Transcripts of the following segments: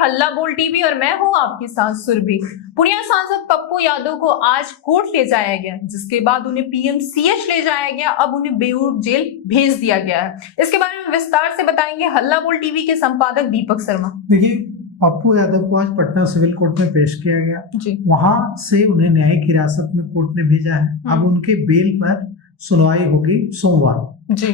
हल्ला बोल टीवी और मैं हूं आपके साथ सुरभि। पूर्णिया सांसद पप्पू यादव को आज कोर्ट ले जाया गया, जिसके बाद उन्हें पीएमसीएच ले जाया गया। अब उन्हें बेऊर जेल भेज दिया गया है। इसके बारे में विस्तार से बताएंगे हल्ला बोल टीवी के संपादक दीपक शर्मा। देखिए, पप्पू यादव को आज पटना सिविल कोर्ट में पेश किया गया जी। वहां से उन्हें न्यायिक हिरासत में कोर्ट ने भेजा है। अब उनके बेल पर सुनवाई होगी सोमवार जी।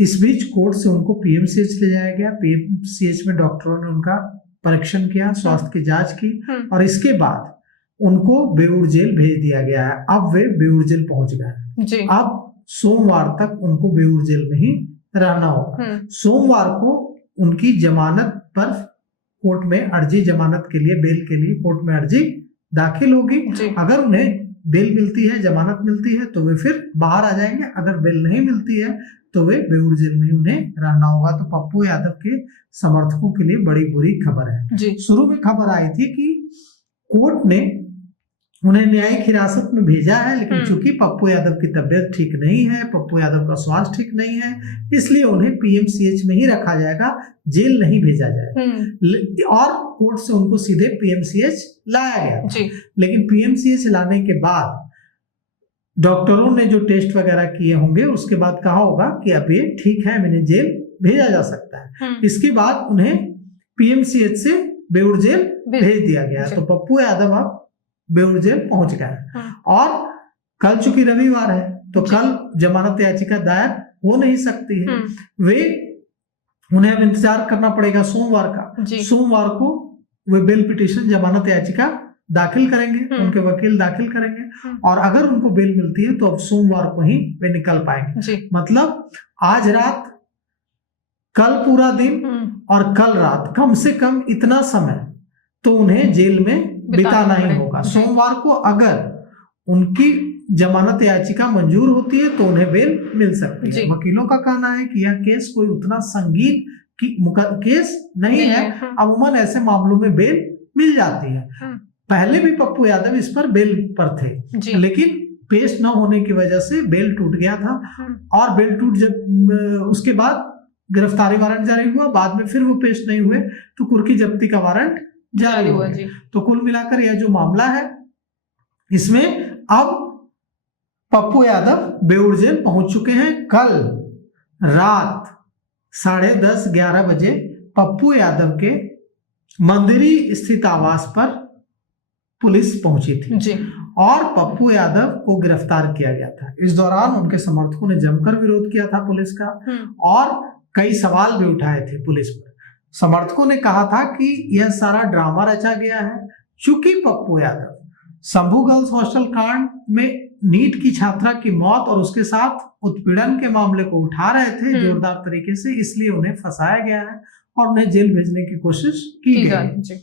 इस बीच कोर्ट से उनको पीएमसीएच ले जाया गया। पीएमसीएच में डॉक्टरों ने उनका परीक्षण किया, स्वास्थ्य की जांच की और इसके बाद उनको बेऊर जेल भेज दिया गया है। अब वे बेऊर जेल पहुंच गए हैं। अब सोमवार तक उनको बेऊर जेल में ही रहना होगा। सोमवार को उनकी जमानत पर कोर्ट में अर्जी, जमानत के लिए, बेल के लिए कोर्ट में अर्जी दाखिल होगी। अगर उन्हें बेल मिलती है, जमानत मिलती है तो वे फिर बाहर आ जाएंगे। अगर बेल नहीं मिलती है तो वे बेऊर जेल में उन्हें रहना होगा। तो पप्पू यादव के समर्थकों के लिए बड़ी बुरी खबर है। शुरू में खबर आई थी कि कोर्ट ने उन्हें न्यायिक हिरासत में भेजा है, लेकिन चूंकि पप्पू यादव की तबीयत ठीक नहीं है, पप्पू यादव का स्वास्थ्य ठीक नहीं है, इसलिए उन्हें पीएमसीएच में ही रखा जाएगा, जेल नहीं भेजा जाएगा। और कोर्ट से उनको सीधे पीएमसीएच लाया गया। लेकिन पीएमसीएच लाने के बाद डॉक्टरों ने जो टेस्ट वगैरह किए होंगे, उसके बाद कहा होगा कि अब ये ठीक है, इन्हें जेल भेजा जा सकता है। इसके बाद उन्हें पीएमसीएच से बेऊर जेल भेज दिया गया। तो पप्पू यादव अब बेऊर जेल पहुंच गए। और कल चूंकि रविवार है तो कल जमानत याचिका दायर हो नहीं सकती है। उन्हें अब इंतजार करना पड़ेगा सोमवार का। सोमवार को वे बेल पिटीशन, जमानत याचिका दाखिल करेंगे, उनके वकील दाखिल करेंगे और अगर उनको बेल मिलती है तो अब सोमवार को ही वे निकल पाएंगे। मतलब आज रात, कल पूरा दिन और कल रात, कम से कम इतना समय तो उन्हें जेल में बिताना ही होगा। सोमवार को अगर उनकी जमानत याचिका मंजूर होती है तो उन्हें बेल मिल सकती है। वकीलों का कहना है कि यह केस कोई उतना संगीन केस नहीं है। अमूमन ऐसे मामलों में बेल मिल जाती है। पहले भी पप्पू यादव इस पर बेल पर थे, लेकिन पेश न होने की वजह से बेल टूट गया था। और बेल टूट जब उसके बाद गिरफ्तारी वारंट जारी हुआ, बाद में फिर वो पेश नहीं हुए तो कुर्की जब्ती का वारंट जारी हुआ। तो कुल मिलाकर यह जो मामला है, इसमें अब पप्पू यादव बेऊर जेल पहुंच चुके हैं। कल रात 10:30-11 बजे पप्पू यादव के मंदिरी स्थित आवास पर पुलिस पहुंची थी और पप्पू यादव को गिरफ्तार किया गया था। इस दौरान उनके समर्थकों ने जमकर विरोध किया था पुलिस का और कई सवाल भी उठाए थे पुलिस पर। समर्थकों ने कहा था कि यह सारा ड्रामा रचा गया है। चूंकि पप्पू यादव शंभू गर्ल्स हॉस्टल कांड में नीट की छात्रा की मौत और उसके साथ उत्पीड़न के मामले को उठा रहे थे जोरदार तरीके से, इसलिए उन्हें फंसाया गया है और उन्हें जेल भेजने की कोशिश की गई।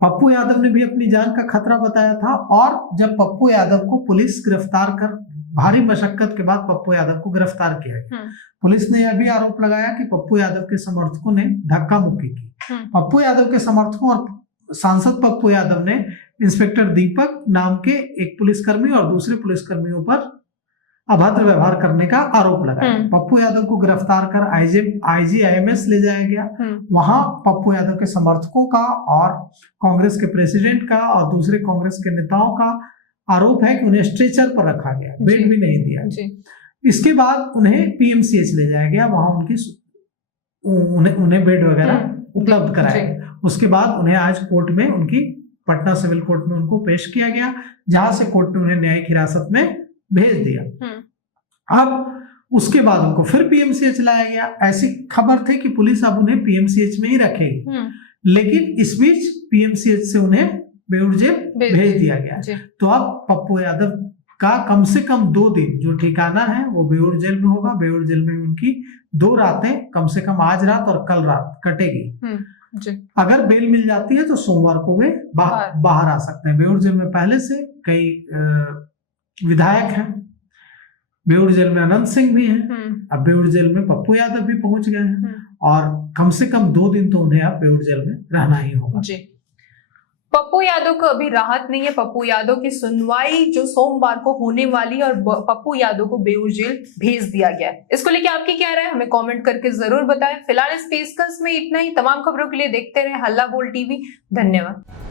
पप्पू यादव ने भी अपनी जान का खतरा बताया था और जब पप्पू यादव को पुलिस गिरफ्तार कर, भारी मशक्कत के बाद पप्पू यादव को गिरफ्तार किया गया। पुलिस ने यह भी आरोप लगाया कि पप्पू यादव के समर्थकों ने धक्का मुक्की की। पप्पू यादव के समर्थकों और सांसद पप्पू यादव ने इंस्पेक्टर दीपक नाम के एक पुलिसकर्मी और दूसरे पुलिसकर्मियों पर अभद्र व्यवहार करने का आरोप लगाया। पप्पू यादव को गिरफ्तार कर IGIMS ले जाया गया। वहां पप्पू यादव के समर्थकों का और कांग्रेस के प्रेसिडेंट का और दूसरे कांग्रेस के नेताओं का आरोप है कि उन्हें स्ट्रेचर पर रखा गया, बेड भी नहीं दिया। इसके बाद उन्हें पीएमसीएच ले जाया गया। वहां उन्हें बेड वगैरह उपलब्ध कराया गया। उसके बाद उन्हें आज कोर्ट में, उनकी पटना सिविल कोर्ट में उनको पेश किया गया, जहां से कोर्ट ने उन्हें न्यायिक हिरासत में भेज दिया। अब उसके बाद उनको फिर पीएमसीएच लाया गया। ऐसी खबर थी कि पुलिस अब उन्हें पीएमसीएच में ही रखेगी, लेकिन इस बीच पीएमसीएच से उन्हें बेऊर जेल भेज दिया गया। तो अब पप्पू यादव का कम से कम 2 दिन जो ठिकाना है वो बेऊर जेल में होगा। बेऊर जेल में उनकी 2 रातें, कम से कम आज रात और कल रात कटेगी। अगर बेल मिल जाती है तो सोमवार को वे बाहर आ सकते हैं। बेऊर जेल में पहले से कई विधायक हैं। बेऊर जेल में अनंत सिंह भी हैं। अब बेऊर जेल में पप्पू यादव भी पहुंच गए हैं और कम से कम 2 दिन तो उन्हें अब बेऊर जेल में रहना ही होगा। पप्पू यादव को अभी राहत नहीं है। पप्पू यादव की सुनवाई जो सोमवार को होने वाली है और पप्पू यादव को बेऊर जेल भेज दिया गया है। इसको लेके आपकी क्या राय है हमें कमेंट करके जरूर बताएं। फिलहाल इस पेशकश में इतना ही। तमाम खबरों के लिए देखते रहे हल्ला बोल टीवी। धन्यवाद।